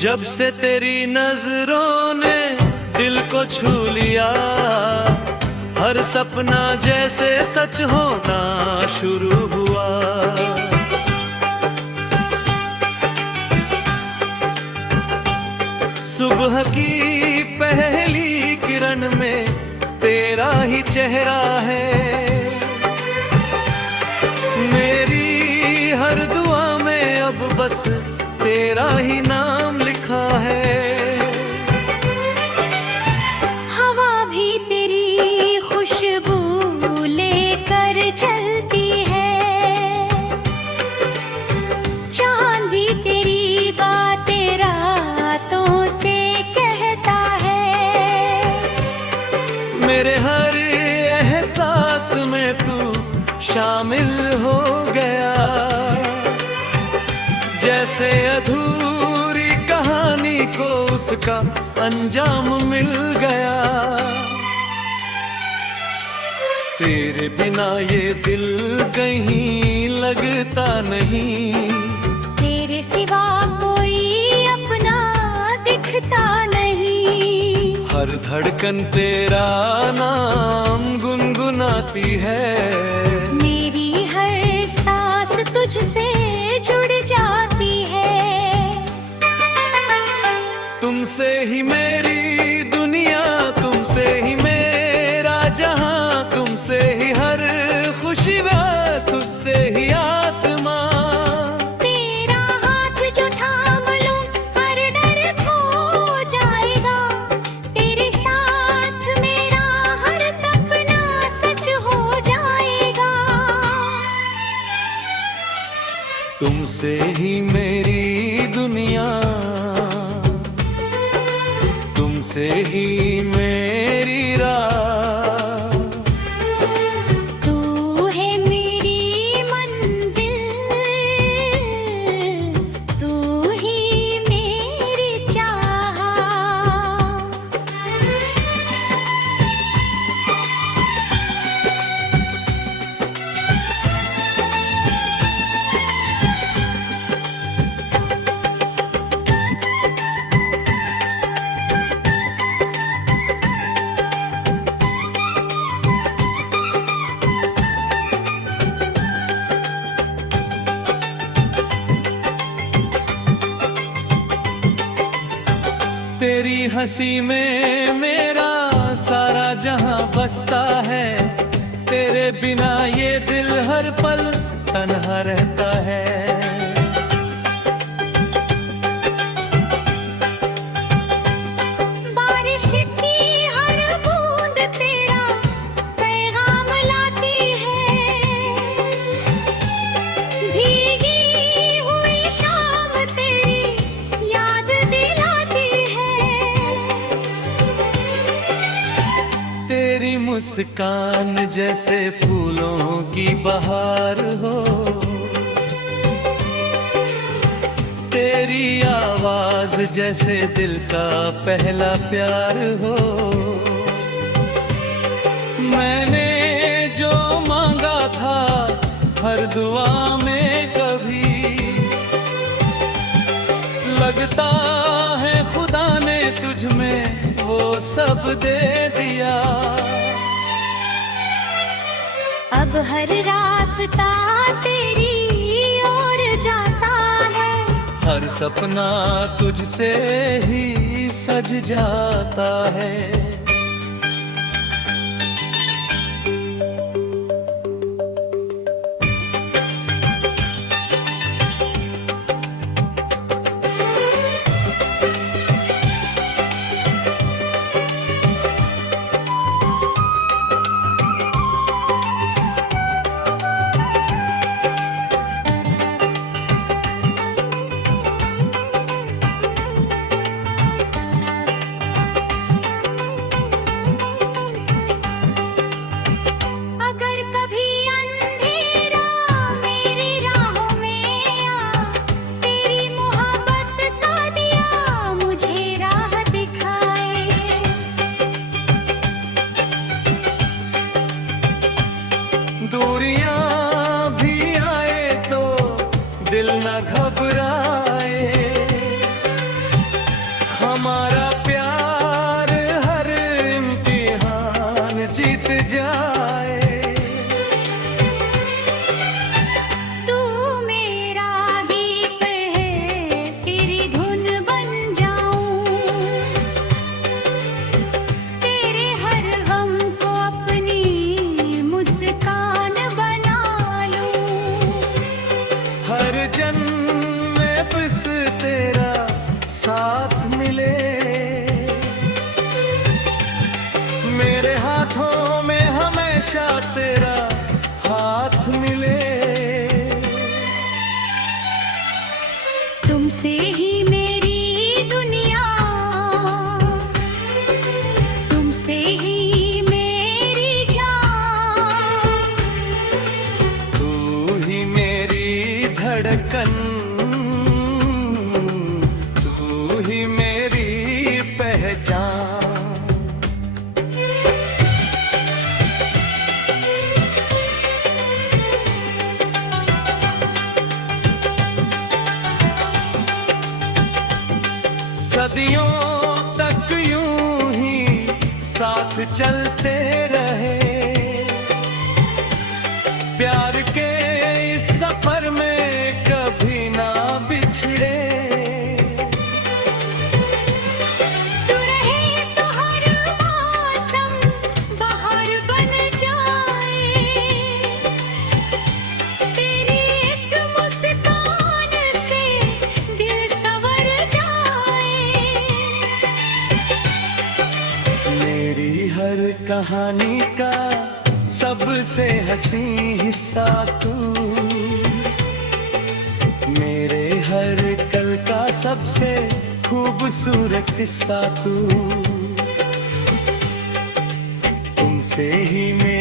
जब से तेरी नजरों ने दिल को छू लिया, हर सपना जैसे सच होना शुरू हुआ। सुबह की पहली किरण में तेरा ही चेहरा है, मेरी हर दुआ में अब बस तेरा ही नाम लिखा है। हवा भी तेरी खुशबू लेकर चलती है, चांद भी तेरी बातें रातों से कहता है। मेरे हर एहसास में तू शामिल हो गया, जैसे अधूरी कहानी को उसका अंजाम मिल गया। तेरे बिना ये दिल कहीं लगता नहीं, तेरे सिवा कोई अपना दिखता नहीं। हर धड़कन तेरा नाम गुनगुनाती है, मेरी हर सांस तुझसे जुड़ जाती है। तुमसे ही मेरी दुनिया, तुमसे ही मेरा जहां, तुमसे ही हर खुशी व तुझसे ही आसमां। तेरा हाथ जो थाम लूं हर डर खो जाएगा, तेरे साथ मेरा हर सपना सच हो जाएगा। तुमसे ही मेरी दुनिया, तुमसे ही मेरी राह। तू है मेरी मंजिल, तू ही मेरी चाह। तेरी हंसी में मेरा सारा जहां बसता है, तेरे बिना ये दिल हर पल तन्हा रहता है। बारिश की हर बूंद तेरा पैगाम लाती है, भीगी हुई शाम तेरी याद दिलाती है। तेरी मुस्कान जैसे फूलों की बहार हो, तेरी आवाज जैसे दिल का पहला प्यार हो। मैंने जो मांगा था हर दुआ में कभी, लगता है खुदा ने तुझ में वो सब दे दिया। अब हर रास्ता तेरी ओर जाता है, हर सपना तुझसे ही सज जाता है। हर जन्म में बस तेरा साथ मिले, मेरे हाथों में हमेशा तेरा हाथ मिले। तुमसे ही मेरी दुनिया, तुमसे ही मेरी जान, तू ही मेरी धड़कन, तू ही मेरी पहचान। सदियों तक यूं ही साथ चलते रहे, प्यार के इस सफर में कभी ना बिछड़े। तू रहे तो हर मौसम बहार बन जाए, तेरी एक मुस्कान से दिल संवर जाए। मेरी हर कहानी का सबसे हंसी हिस्सा तू, मेरे हर कल का सबसे खूबसूरत किस्सा तू। तुमसे ही मेरी